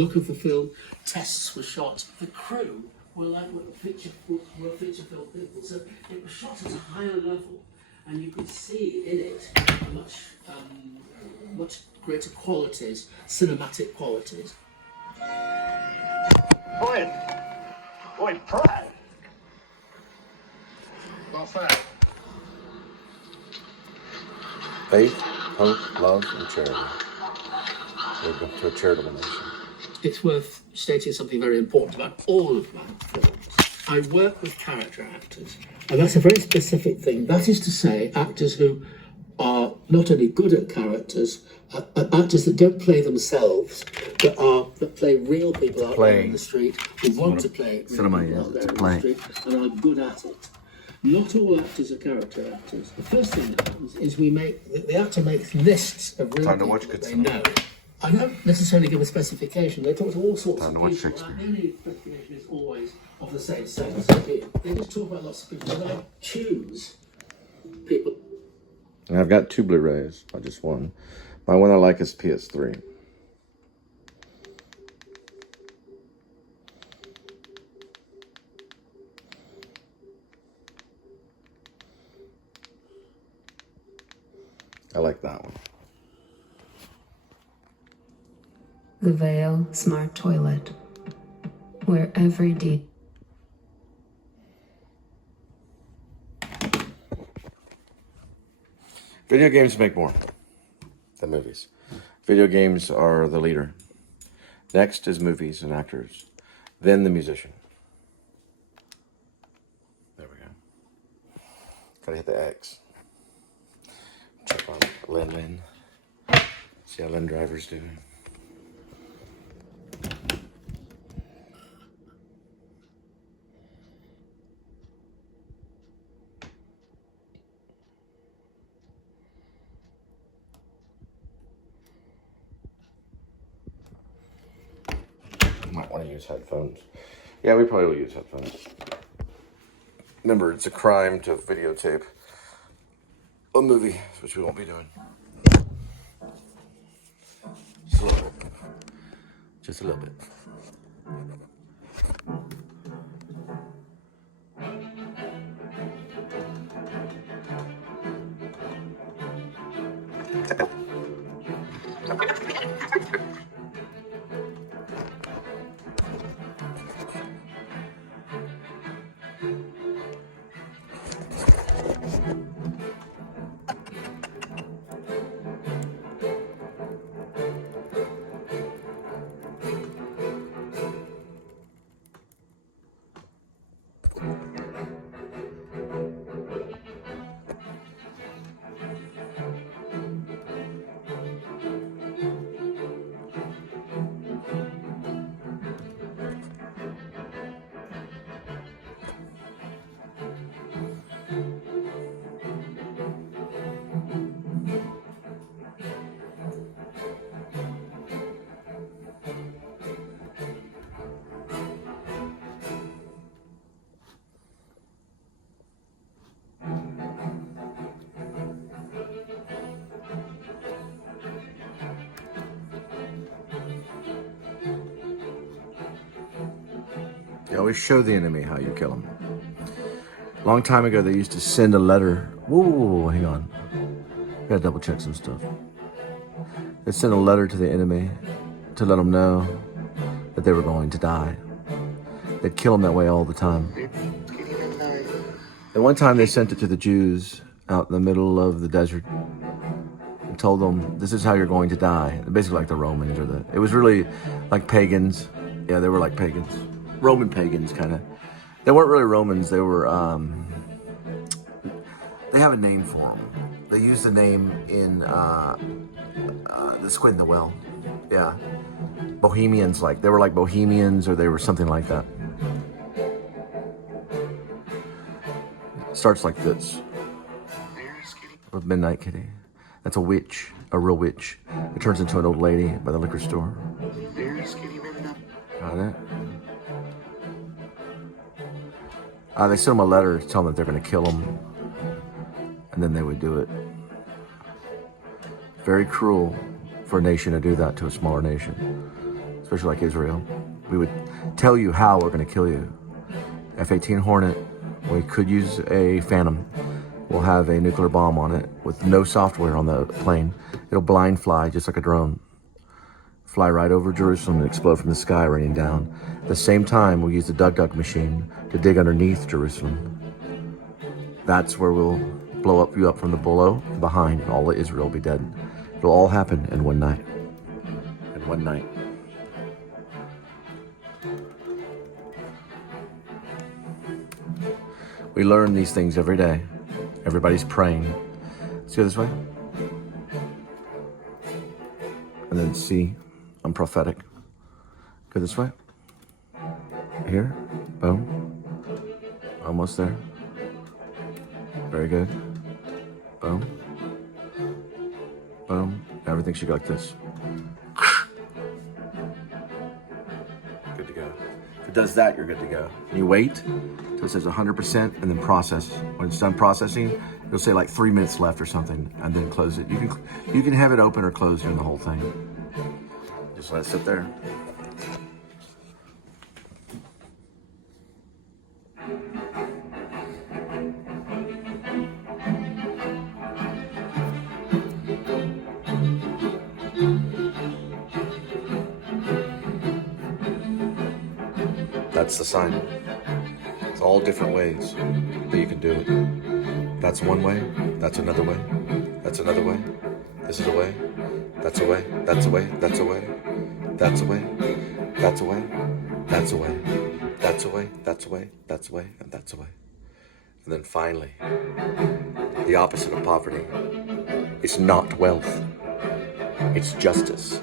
look of the film, tests were shot. The crew were feature film people, so it was shot at a higher level, and you could see in it much greater qualities, cinematic qualities. Boy, pride. What's that? Faith, hope, love, and charity. We're going to a charitable nation. It's worth stating something very important about all of my films. I work with character actors, and that's a very specific thing. That is to say, actors who are not only good at characters, actors that don't play themselves, that play real people out there in the street, who want to play real people out there in the street, and are good at it. Not all actors are character actors. The first thing that happens is the actor makes lists of real people that they know. I don't necessarily give a specification. They talk to all sorts of people. The only specification is always of the same sex. They just talk about lots of people. And I choose people. And I've got 2 Blu-rays, not just one. My one I like is PS3. I like that one. The Veil Smart Toilet, where every detail. Video games make more than movies. Video games are the leader. Next is movies and actors. Then the musician. There we go. Gotta hit the X. Check on Lin. See how Lin Driver's doing. Might want to use headphones. Yeah, we probably will use headphones. Remember, it's a crime to videotape a movie, which we won't be doing. Just a little bit. Just a little bit. You always show the enemy how you kill them. A long time ago, they used to send a letter. Whoa, hang on. Gotta double check some stuff. They'd send a letter to the enemy to let them know that they were going to die. They'd kill them that way all the time. And one time they sent it to the Jews out in the middle of the desert and told them, this is how you're going to die. Basically like the Romans it was really like pagans. Yeah, they were like pagans. Roman pagans, kind of. They weren't really Romans. They were, they have a name for them. They use the name in The Squid and the Well. Yeah. Bohemians, they were like Bohemians, or they were something like that. It starts like this. With Midnight Kitty. That's a witch, a real witch. It turns into an old lady by the liquor store. Got it? They sent them a letter to tell them that they're going to kill them, and then they would do it. Very cruel for a nation to do that to a smaller nation. It's especially like Israel. We would tell you how we're going to kill you. F-18 Hornet, we could use a Phantom. We'll have a nuclear bomb on it with no software on the plane. It'll blind fly just like a drone. Fly right over Jerusalem and explode from the sky, raining down. At the same time, we'll use the Dug machine to dig underneath Jerusalem. That's where we'll blow you up from the below and behind, and all of Israel will be dead. It'll all happen in one night. In one night. We learn these things every day. Everybody's praying. Let's go this way. And then see, I'm prophetic. Go this way. Here. Boom. Almost there. Very good. Boom. Boom. Everything should go like this. Good to go. If it does that, you're good to go. You wait till it says 100% and then process. When it's done processing, it'll say like 3 minutes left or something, and then close it. You can have it open or closed during the whole thing. Just let it sit there. That's the sign. It's all different ways that you can do it. That's one way. That's another way. That's another way. This is a way. That's a way. That's a way. That's a way. That's a way. That's a way. That's a way. That's a way. That's a way. That's a way. And that's a way. And then finally, the opposite of poverty is not wealth. It's justice.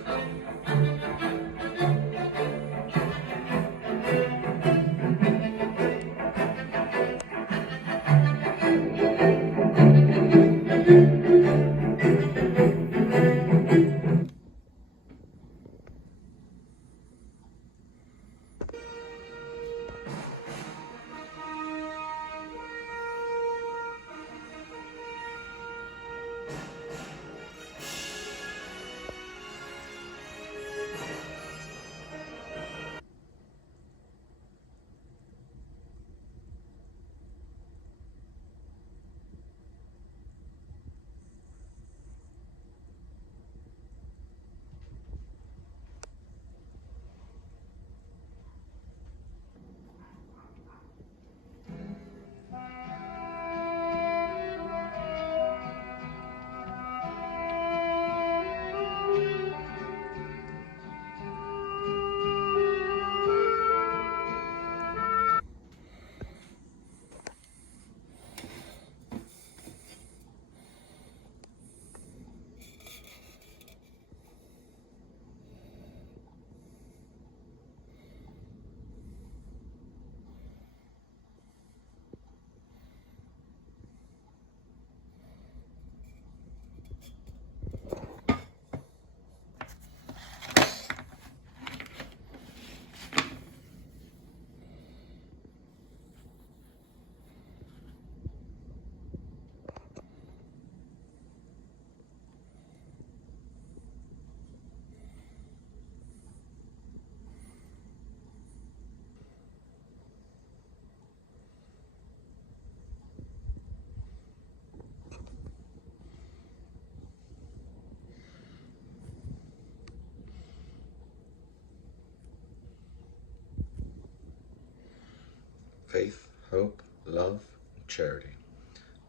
Faith, hope, love, and charity.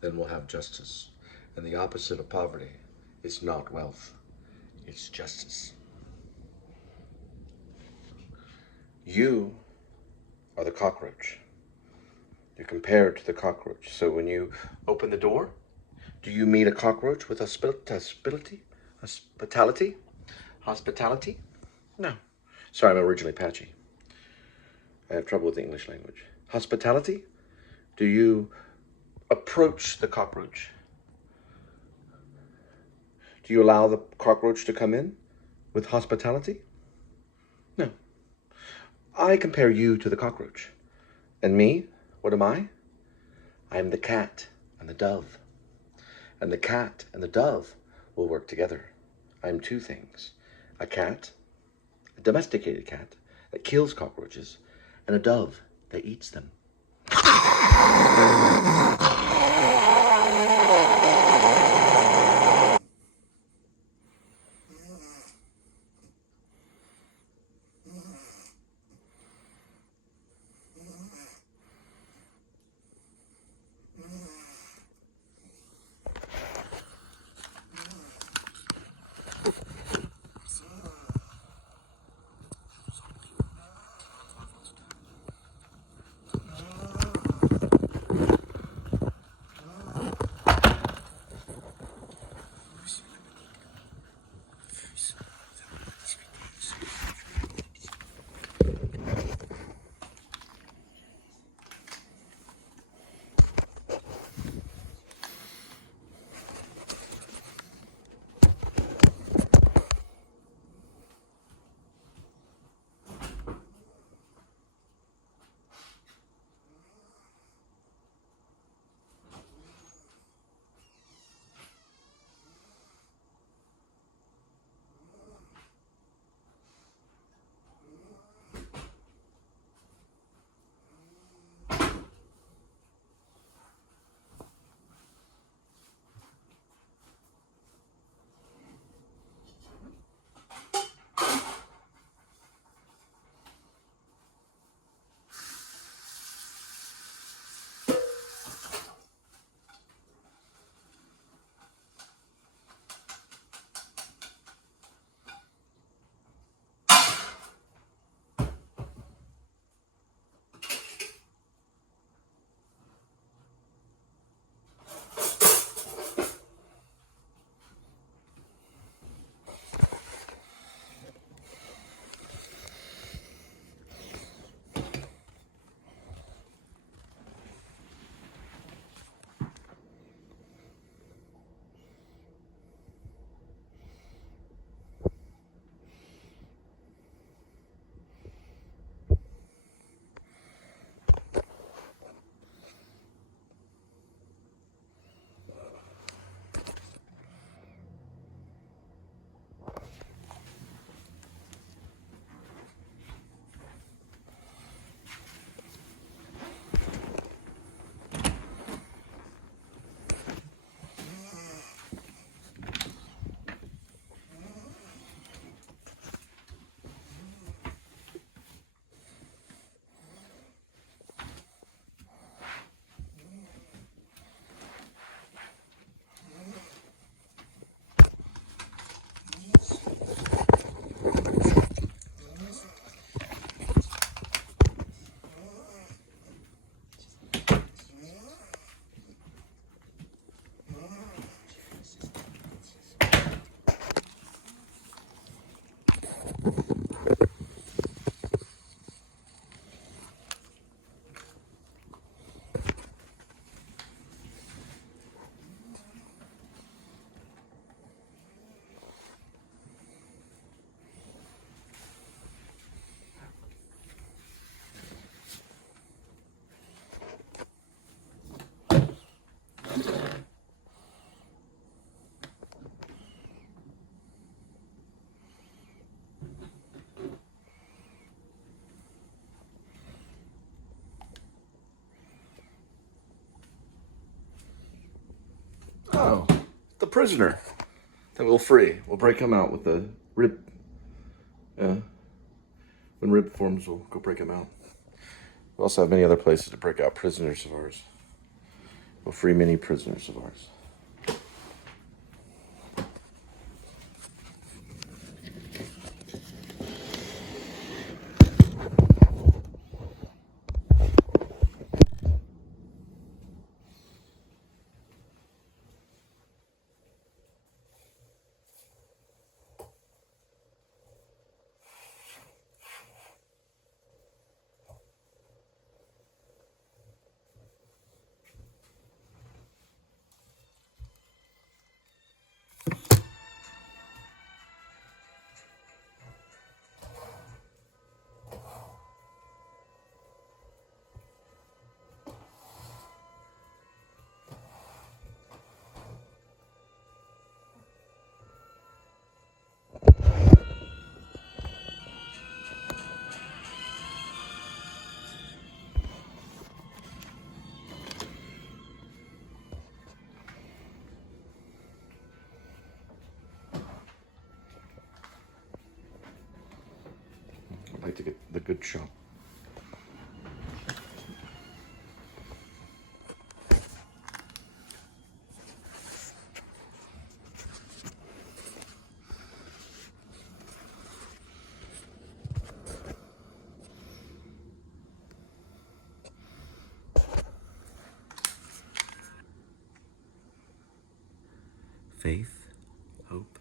Then we'll have justice. And the opposite of poverty is not wealth, it's justice. You are the cockroach. You're compared to the cockroach. So when you open the door, do you meet a cockroach with hospitality? Hospitality? No. Sorry, I'm originally Apache. I have trouble with the English language. Hospitality? Do you approach the cockroach? Do you allow the cockroach to come in with hospitality? No. I compare you to the cockroach. And me, what am I? I am the cat and the dove. And the cat and the dove will work together. I am two things. A cat a domesticated cat that kills cockroaches, and a dove that eats them. Oh, the prisoner that we'll free. We'll break him out with the rib. When rib forms, we'll go break him out. We also have many other places to break out prisoners of ours. We'll free many prisoners of ours. like to get the good shot. Faith, hope,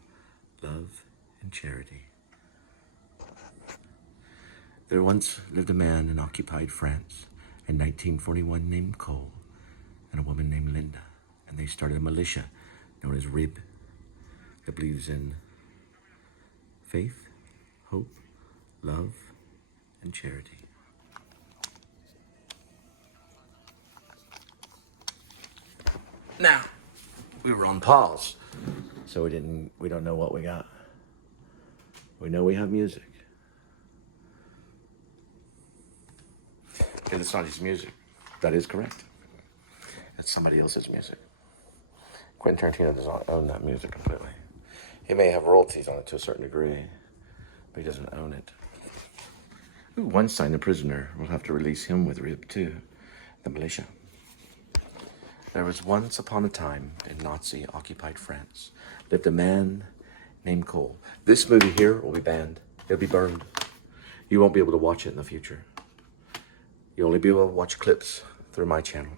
love, and charity. There once lived a man in occupied France in 1941 named Cole and a woman named Linda, and they started a militia known as RIB that believes in faith, hope, love, and charity. Now, we were on pause, so we don't know what we got. We know we have music. And it's not his music. That is correct. It's somebody else's music. Quentin Tarantino does not own that music completely. He may have royalties on it to a certain degree, but he doesn't own it. Ooh, Weinstein, the prisoner, will have to release him with RIB too, the militia. There was once upon a time in Nazi-occupied France lived a man named Cole. This movie here will be banned. It'll be burned. You won't be able to watch it in the future. You'll only be able to watch clips through my channel.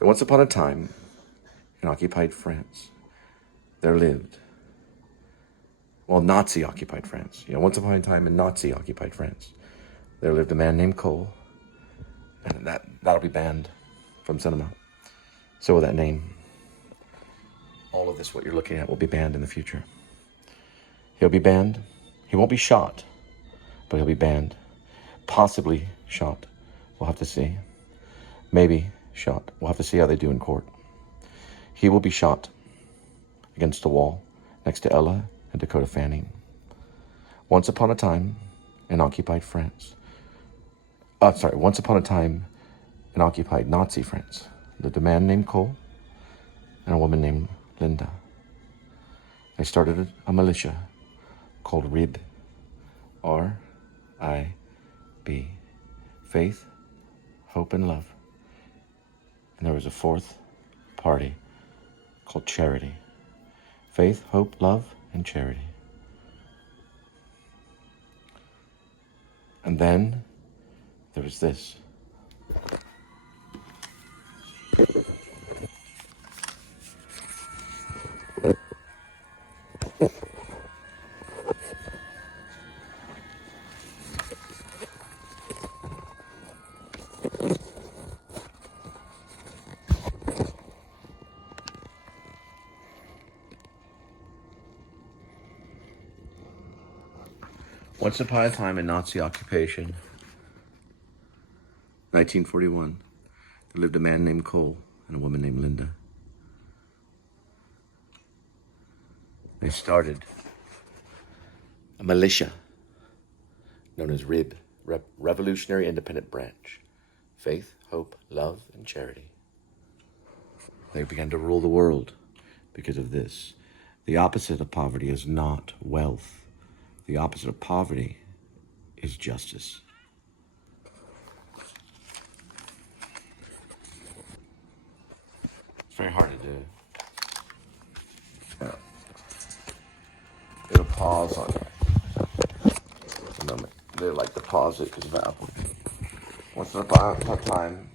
And once upon a time in occupied France, there lived, well, Nazi-occupied France. Once upon a time in Nazi-occupied France, there lived a man named Cole, and that'll be banned from cinema. So will that name. All of this, what you're looking at, will be banned in the future. He'll be banned. He won't be shot, but he'll be banned. Possibly shot. We'll have to see. Maybe shot. We'll have to see how they do in court. He will be shot against a wall next to Ella and Dakota Fanning. Once upon a time in occupied France. Once upon a time in occupied Nazi France lived a man named Cole and a woman named Linda. They started a militia called RIB. R-I-B. Faith, hope, and love. And there was a fourth party called charity. Faith, hope, love, and charity. And then there was this. Once upon a time in Nazi occupation, 1941, there lived a man named Cole and a woman named Linda. They started a militia known as RIB, Revolutionary Independent Branch. Faith, hope, love, and charity. They began to rule the world because of this. The opposite of poverty is not wealth. The opposite of poverty is justice. It's very hard to do. Yeah. It'll pause on it. A moment. They like to pause it because of Apple. Once upon a time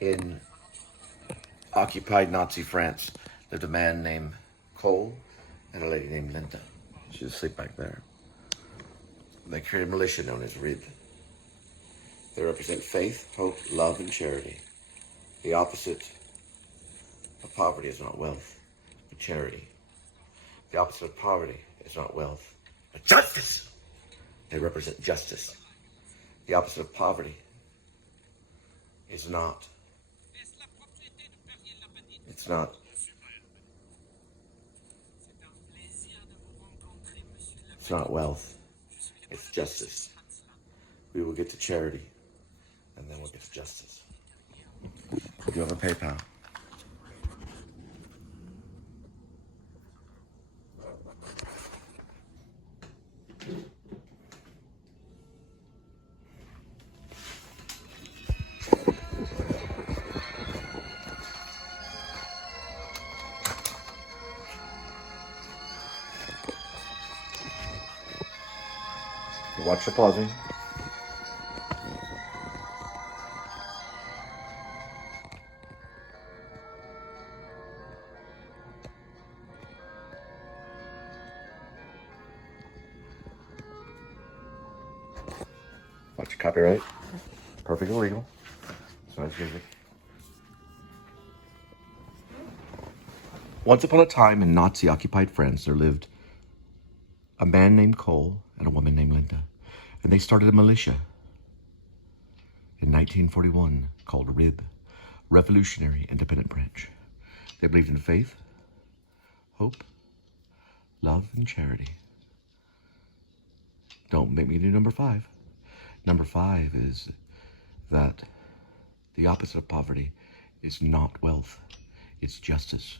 in occupied Nazi France lived a man named Cole and a lady named Linda. She's asleep back there. They created a militia known as RIB. They represent faith, hope, love, and charity. The opposite of poverty is not wealth, but charity. The opposite of poverty is not wealth, but justice. They represent justice. The opposite of poverty is not. It's not. It's not wealth. It's justice. We will get to charity, and then we'll get to justice. Do you have a PayPal? Watch the pausing. Watch your copyright. Perfectly legal. It's nice music. Once upon a time in Nazi-occupied France, there lived a man named Cole and a woman named Linda. And they started a militia in 1941 called RIB, Revolutionary Independent Branch. They believed in faith, hope, love, and charity. Don't make me do number 5. Number 5 is that the opposite of poverty is not wealth, it's justice.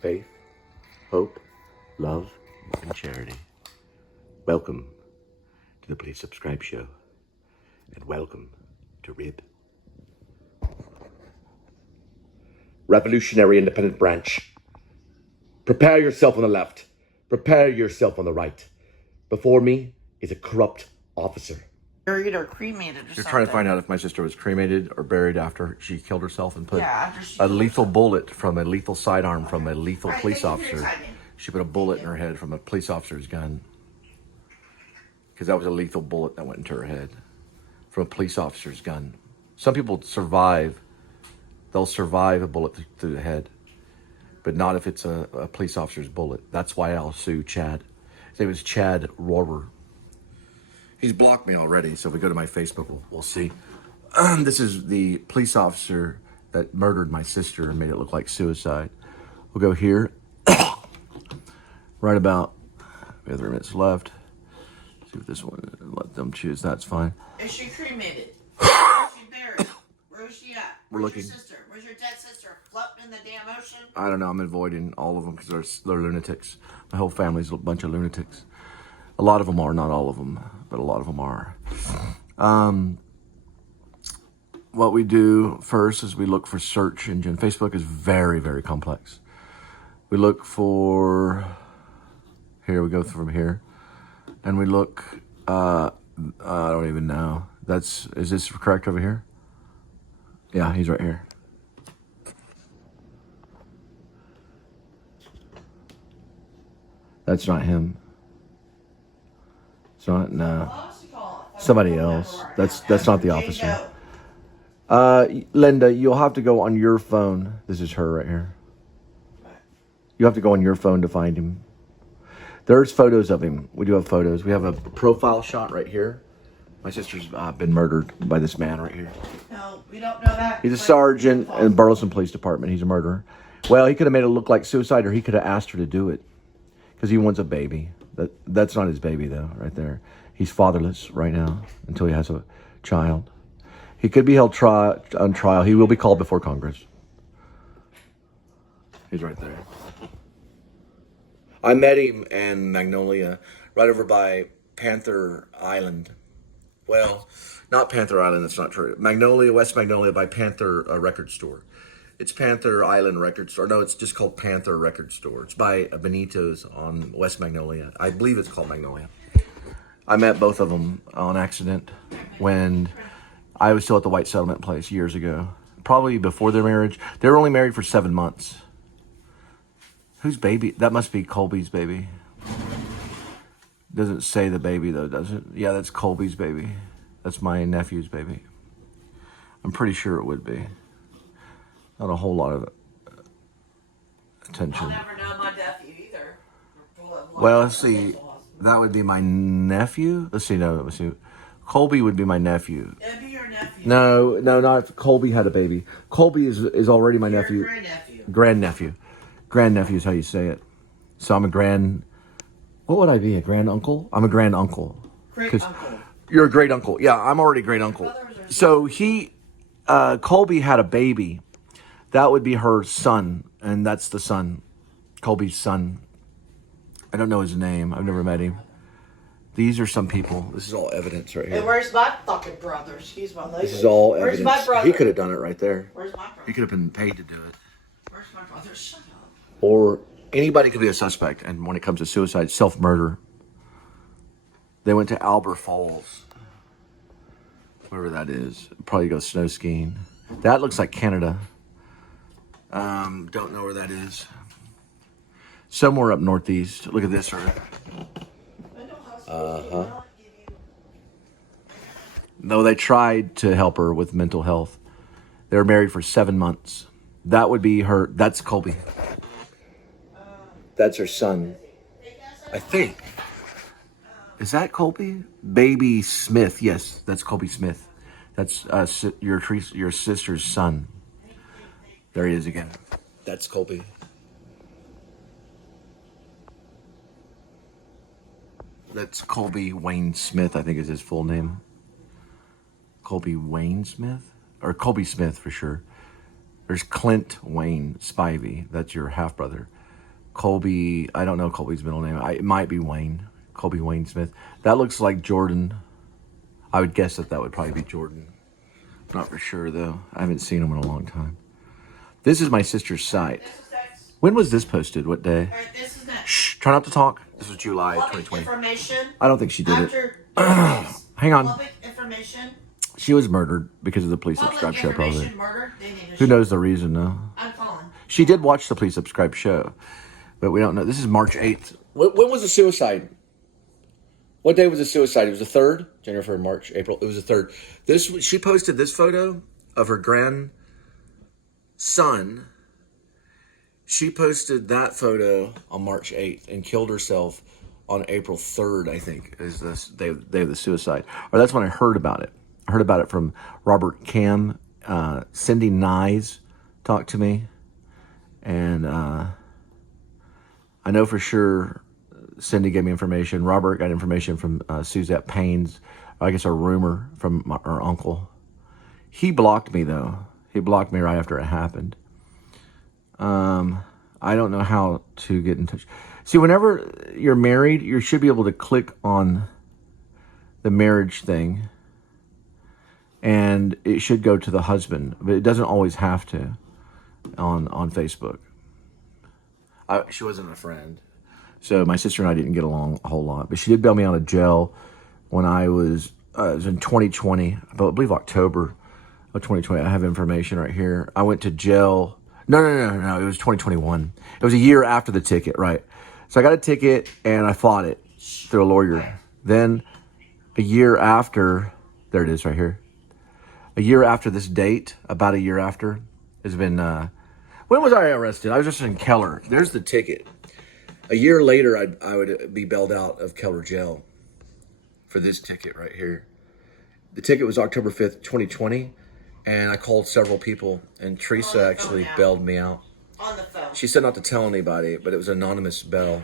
Faith, hope, love, and charity. Welcome to the Please Subscribe Show, and welcome to RIB. Revolutionary Independent Branch. Prepare yourself on the left. Prepare yourself on the right. Before me is a corrupt officer. Buried or cremated or something. You're trying to find out if my sister was cremated or buried after she killed herself and put after she a lethal bullet from a lethal sidearm from a lethal police officer. She put a bullet in her head from a police officer's gun. Because that was a lethal bullet that went into her head from a police officer's gun. Some people survive. They'll survive a bullet through the head. But not if it's a police officer's bullet. That's why I'll sue Chad. His name is Chad Rohrer. He's blocked me already, so if we go to my Facebook, we'll see. This is the police officer that murdered my sister and made it look like suicide. We'll go here. Right about, we have 3 minutes left. See if this one, let them choose, that's fine. Is she cremated? Is she buried? Where is she at? We're looking. Your sister? Where's your dead sister? Floating in the damn ocean? I don't know, I'm avoiding all of them because they're lunatics. My whole family's a bunch of lunatics. A lot of them are, not all of them, but a lot of them are. What we do first is we look for search engine. Facebook is very, very complex. We look for, here we go from here, and we look, I don't even know. Is this correct over here? Yeah, he's right here. That's not him. It's not, no. Somebody else. That's not the officer. Linda, you'll have to go on your phone. This is her right here. You have to go on your phone to find him. There's photos of him. We do have photos. We have a profile shot right here. My sister's been murdered by this man right here. No, we don't know that. He's a sergeant in Burleson Police Department. He's a murderer. Well, he could have made it look like suicide, or he could have asked her to do it because he wants a baby. That's not his baby, though, right there. He's fatherless right now until he has a child. He could be held on trial. He will be called before Congress. He's right there. I met him in Magnolia, right over by Panther Island. Well, not Panther Island, that's not true. Magnolia, West Magnolia by Panther Record Store. It's Panther Island Record Store. No, it's just called Panther Record Store. It's by Benito's on West Magnolia. I believe it's called Magnolia. I met both of them on accident when I was still at the White Settlement place years ago. Probably before their marriage. They were only married for 7 months. Whose baby? That must be Colby's baby. Doesn't say the baby though, does it? Yeah, that's Colby's baby. That's my nephew's baby. I'm pretty sure it would be. Not a whole lot of attention. I'll never know my nephew either. Well, let's see. That would be my nephew. Let's see. Colby would be my nephew. It'd be your nephew. No, not if Colby had a baby. Colby is already my nephew. Grandnephew. Grandnephew. Grandnephew is how you say it. So I'm a What would I be? A grand uncle? I'm a grand uncle. Great uncle. You're a great uncle. Yeah, I'm already a great uncle. So Colby had a baby. That would be her son, and that's the son, Colby's son. I don't know his name. I've never met him. These are some people. This is all evidence right here. And where's my fucking brother? Excuse my language. This is all Where's evidence. my brother? He could have done it right there. Where's my brother? He could have been paid to do it. Where's my brother? Shut up. Or anybody could be a suspect. And when it comes to suicide, self-murder, they went to Albert Falls, wherever that is. Probably go snow skiing. That looks like Canada. Don't know where that is. Somewhere up northeast. Look at this. No, they tried to help her with mental health. They were married for 7 months. That would be her. That's Colby. That's her son. I think. Is that Colby? Baby Smith. Yes, that's Colby Smith. That's your sister's son. There he is again. That's Colby. That's Colby Wayne Smith, I think is his full name. Colby Wayne Smith? Or Colby Smith for sure. There's Clint Wayne Spivey. That's your half-brother. Colby, I don't know Colby's middle name. It might be Wayne. Colby Wayne Smith. That looks like Jordan. I would guess that would probably be Jordan. Not for sure, though. I haven't seen him in a long time. This is my sister's site. When was this posted? What day? Alright, this is next. Shh, try not to talk. This was July Public 2020. information. I don't think she did it. After Hang on. public information. She was murdered because of the Please Public Subscribe show, probably. information murder. They need to Who shoot. knows the reason, though? I'm calling. She did watch the Please Subscribe show, but we don't know. This is March 8th. When was the suicide? What day was the suicide? It was the 3rd? January, March, April. It was the 3rd. She posted this photo of her grandson. She posted that photo on March 8th and killed herself on April 3rd, I think, is this day of the suicide. Or that's when I heard about it. I heard about it from Robert Cam. Cindy Nyes talked to me. And I know for sure Cindy gave me information. Robert got information from Suzette Payne's, I guess a rumor from her uncle. He blocked me, though. He blocked me right after it happened. I don't know how to get in touch. See, whenever you're married, you should be able to click on the marriage thing and it should go to the husband, but it doesn't always have to on Facebook. She wasn't a friend. So my sister and I didn't get along a whole lot, but she did bail me out of jail when it was in 2020, I believe October of 2020. I have information right here. I went to jail. No. It was 2021. It was a year after the ticket, right? So I got a ticket and I fought it through a lawyer. Then a year after, there it is right here. A year after this date, about a year after, has been, when was I arrested? I was just in Keller. There's the ticket. A year later, I would be bailed out of Keller jail for this ticket right here. The ticket was October 5th, 2020. And I called several people, and Teresa actually bailed me out. On the phone. She said not to tell anybody, but it was an anonymous bail.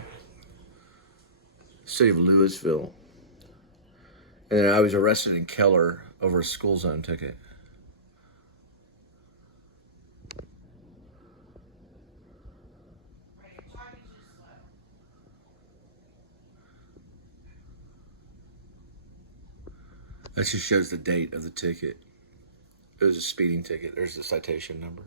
City of Louisville. And then I was arrested in Keller over a school zone ticket. That just shows the date of the ticket. It was a speeding ticket. There's the citation number.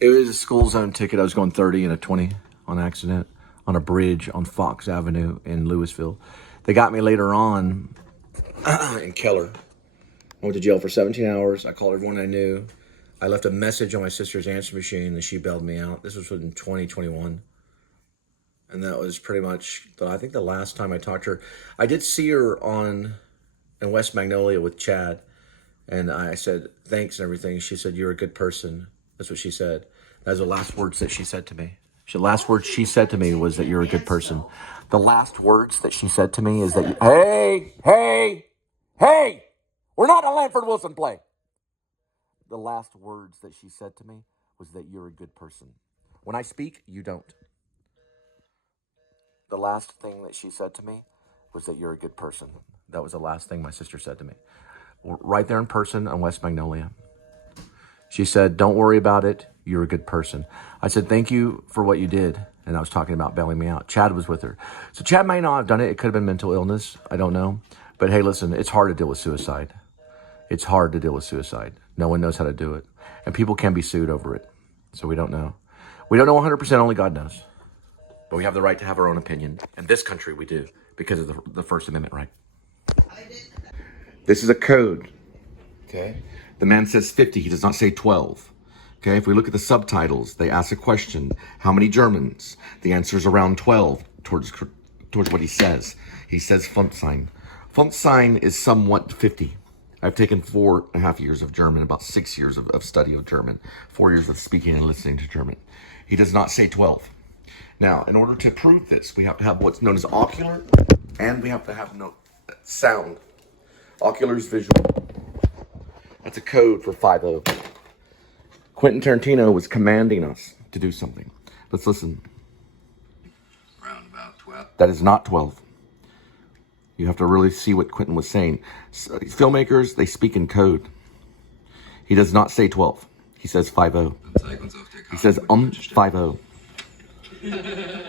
It was a school zone ticket. I was going 30 and a 20 on accident on a bridge on Fox Avenue in Louisville. They got me later on in Keller. I went to jail for 17 hours. I called everyone I knew. I left a message on my sister's answer machine and she bailed me out. This was in 2021. And that was pretty much, I think, the last time I talked to her. I did see her in West Magnolia with Chad. And I said, thanks and everything. She said, you're a good person. That's what she said. That's the last words that she said to me. The last words she said to me was that you're a good person. The last words that she said to me is that, hey, we're not a Lanford Wilson play. The last words that she said to me was that you're a good person. When I speak, you don't. The last thing that she said to me was that you're a good person. That was the last thing my sister said to me. Right there in person on West Magnolia. She said, don't worry about it. You're a good person. I said, thank you for what you did. And I was talking about bailing me out. Chad was with her. So Chad may not have done it. It could have been mental illness. I don't know. But hey, listen, it's hard to deal with suicide. It's hard to deal with suicide. No one knows how to do it. And people can be sued over it. So we don't know. We don't know 100%. Only God knows. But we have the right to have our own opinion. In this country, we do. Because of the First Amendment right. This is a code. Okay. The man says 50. He does not say 12. Okay. If we look at the subtitles, they ask a question. How many Germans? The answer is around 12 towards what he says. He says Funsign. Funsign is somewhat 50. I've taken 4.5 years of German, about 6 years of study of German, 4 years of speaking and listening to German. He does not say 12. Now, in order to prove this, we have to have what's known as ocular, and we have to have sound. Ocular is visual. That's a code for 50. Quentin Tarantino was commanding us to do something. Let's listen. Around about 12. That is not 12. You have to really see what Quentin was saying. So, filmmakers, they speak in code. He does not say 12. He says 50. He says 50.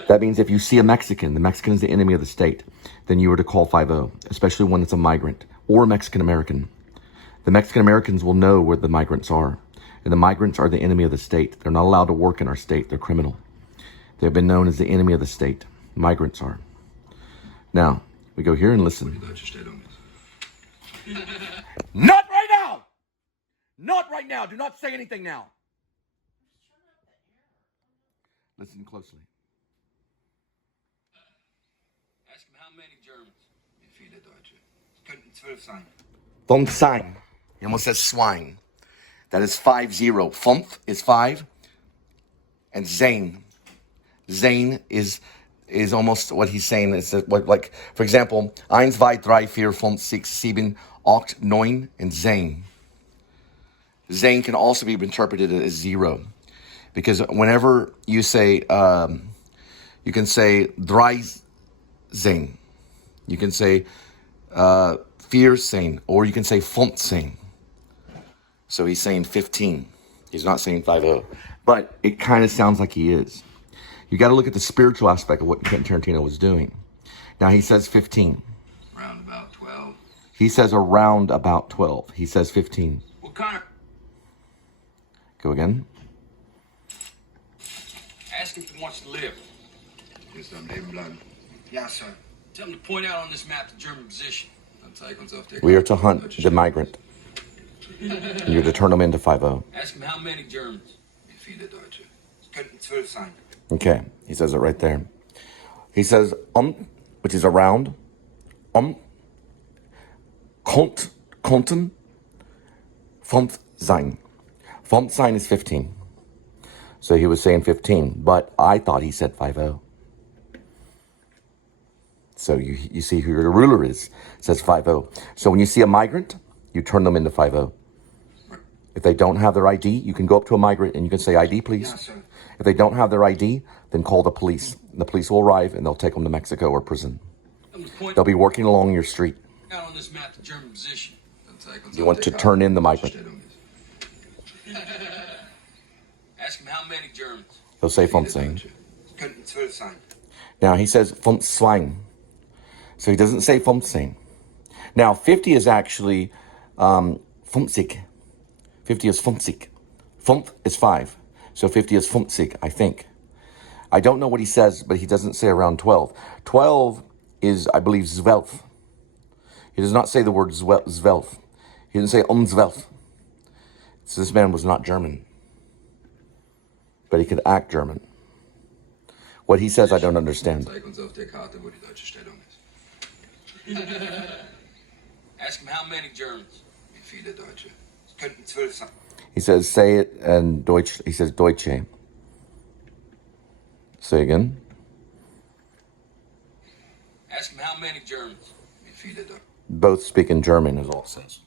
That means if you see a Mexican, the Mexican is the enemy of the state, then you are to call 50, especially when it's a migrant or a Mexican American. The Mexican Americans will know where the migrants are. And the migrants are the enemy of the state. They're not allowed to work in our state. They're criminal. They've been known as the enemy of the state. Migrants are. Now, we go here and listen. Not right now! Not right now. Do not say anything now. Listen closely. Ask him how many Germans. Wie viele Deutsche? Es könnten 12 sein. Don't sign. He almost says swine. That is 50. Fünf is 5. And Zane. Zane is almost what he's saying. Is like, for example, 1, 2, 3, 4, 5, 6, 7, 8, 9, and Zane. Zane can also be interpreted as 0. Because whenever you say, you can say 3 Zane. You can say 4 Zane. Or you can say 5 Zane. So he's saying 15. He's not saying 50. But it kind of sounds like he is. You got to look at the spiritual aspect of what Quentin Tarantino was doing. Now he says 15. Around about 12. He says around about 12. He says 15. What kind of... Go again. Ask him if he wants to live. Willst du am Leben bleiben? Ja, sir. Tell him to point out on this map the German position. Dann zeig uns auf der We are to hunt the migrant. And you're to turn them into 50. Ask him how many Germans. Wie viele Deutsche? Es könnten 12 sein. Okay, he says it right there. He says, which is around, konnten, 5 sein. 5 sein is 15. So he was saying 15, but I thought he said 50. So you see who your ruler is. It says 50. So when you see a migrant, you turn them into 50. If they don't have their ID, you can go up to a migrant and you can say, ID, please. Ja, sir. If they don't have their ID, then call the police. The police will arrive and they'll take them to Mexico or prison. Tell him to point They'll be working along your street. out on this map the German position. Dann zeig uns You auf want der to Karte, turn in the wo die migrant. Stellung ist. Ask him how many Germans. He'll say Wie viele something. Deutsche? Es könnten 12 sein. Now he says swine. So he doesn't say something. Now 50 is actually 50. 50 is 50. 5 is 5. So 50 is 50, I think. I don't know what he says, but he doesn't say around 12. 12 is, I believe, 12. He does not say the word 12. He doesn't say 12. So this man was not German. But he could act German. What he says, I don't understand. Zeig uns auf der Karte, wo die deutsche Stellung ist. Ask him how many Germans. Wie viele Deutsche? Es könnten 12 sein. He says, say it in Deutsch. He says, Deutsche. Say again. Ask him how many Germans. Wie viele Deutsche? Both speak in German, is all it says.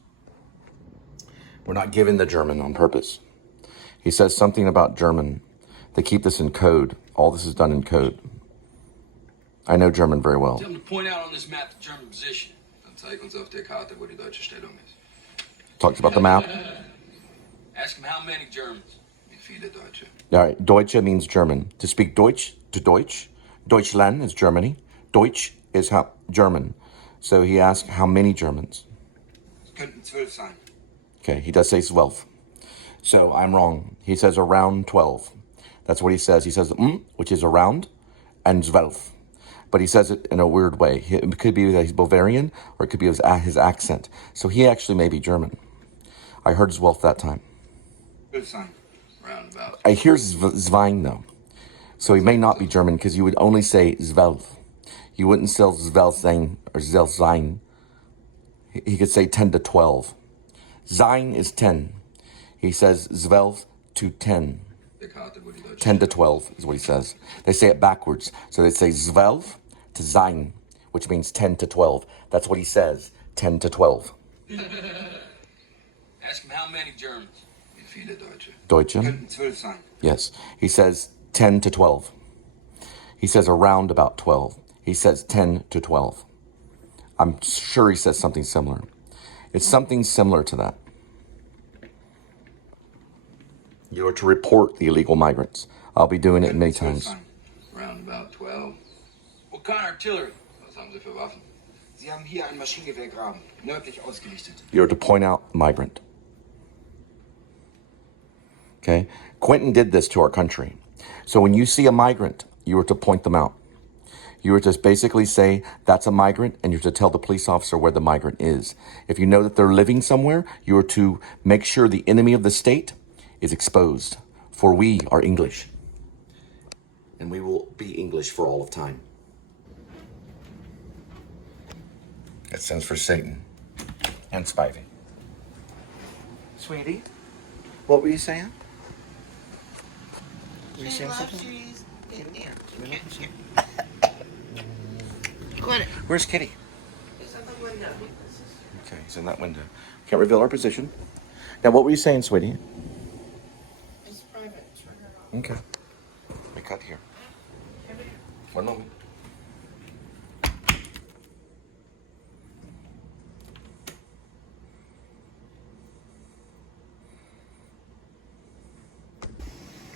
We're not giving the German on purpose. He says something about German. They keep this in code. All this is done in code. I know German very well. Tell him to point out on this map the German position. Dann zeig uns auf der Karte, wo die deutsche Stellung ist. Talks about the map. Ask him how many Germans. Wie viele Deutsche? All right, Deutsche means German. To speak Deutsch, to Deutsch. Deutschland is Germany. Deutsch is how, German. So he asked how many Germans. Es könnten 12 sein. Okay, he does say 12. So I'm wrong. He says around 12. That's what he says. He says which is around, and 12. But he says it in a weird way. It could be that he's Bavarian, or it could be his accent. So he actually may be German. I heard 12 that time. 12 sein. Roundabout. I hear Zwein, though. So he may not be German, because you would only say 12. You wouldn't say 12 sein or 12 sein. He could say 10 to 12. Sein is 10. He says 12 to 10. Der Karte, wo die deutsche 10 to 12 is what he says. They say it backwards. So they say 12 to sein, which means 10 to 12. That's what he says, 10 to 12. Ask him how many Germans. Wie viele Deutsche? Deutsche? Könnten 12 sein. Yes. He says 10 to 12. He says around about 12. He says 10 to 12. I'm sure he says something similar. It's something similar to that. You are to report the illegal migrants. I'll be doing it many Könnten 12 times. sein. Roundabout 12. What kind of artillery? Was haben Sie für Waffen? Sie haben hier ein Maschinengewehrgraben, nördlich ausgerichtet. You're to point out migrant. Okay? Quentin did this to our country. So when you see a migrant, you are to point them out. You are to basically say, that's a migrant, and you're to tell the police officer where the migrant is. If you know that they're living somewhere, you are to make sure the enemy of the state is exposed. For we are English. And we will be English for all of time. That stands for Satan and Spivey. Sweetie, what were you saying? Were you saying something? Where's Kitty? He's at the window. Okay, he's in that window. Can't reveal our position. Now, what were you saying, sweetie? It's private. Turn it off. Okay. We cut here. One moment.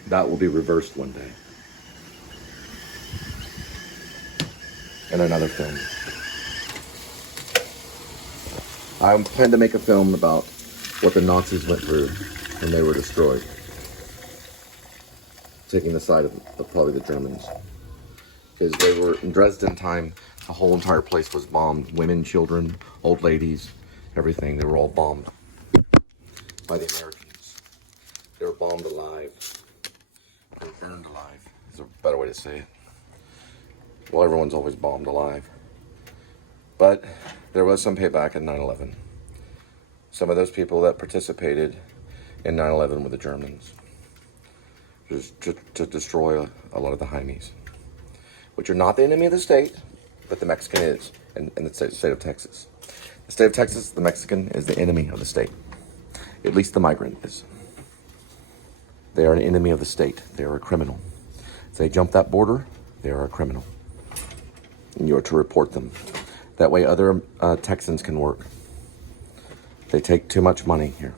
That will be reversed one day. In another film. I plan to make a film about what the Nazis went through when they were destroyed. Taking the side of probably the Germans. Because they were, in Dresden time, the whole entire place was bombed. Women, children, old ladies, everything. They were all bombed by the Americans. They were bombed alive. They were burned alive, is a better way to say it. Well, everyone's always bombed alive. But there was some payback in 9/11. Some of those people that participated in 9/11 were the Germans. Just to destroy a lot of the Heimies, which are not the enemy of the state, but the Mexican is, in the state of Texas. The state of Texas, the Mexican is the enemy of the state. At least the migrant is. They are an enemy of the state. They are a criminal. If they jump that border, they are a criminal. And you are to report them. That way other Texans can work. They take too much money here.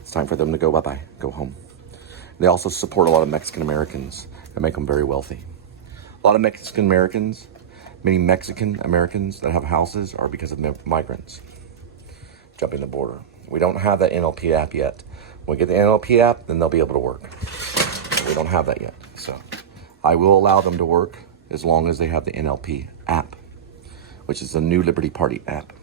It's time for them to go bye-bye, go home. They also support a lot of Mexican Americans and make them very wealthy. A lot of Mexican Americans, many Mexican Americans that have houses are because of migrants jumping the border. We don't have that NLP app yet. When we get the NLP app, then they'll be able to work. We don't have that yet. So I will allow them to work as long as they have the NLP app, which is the New Liberty Party app.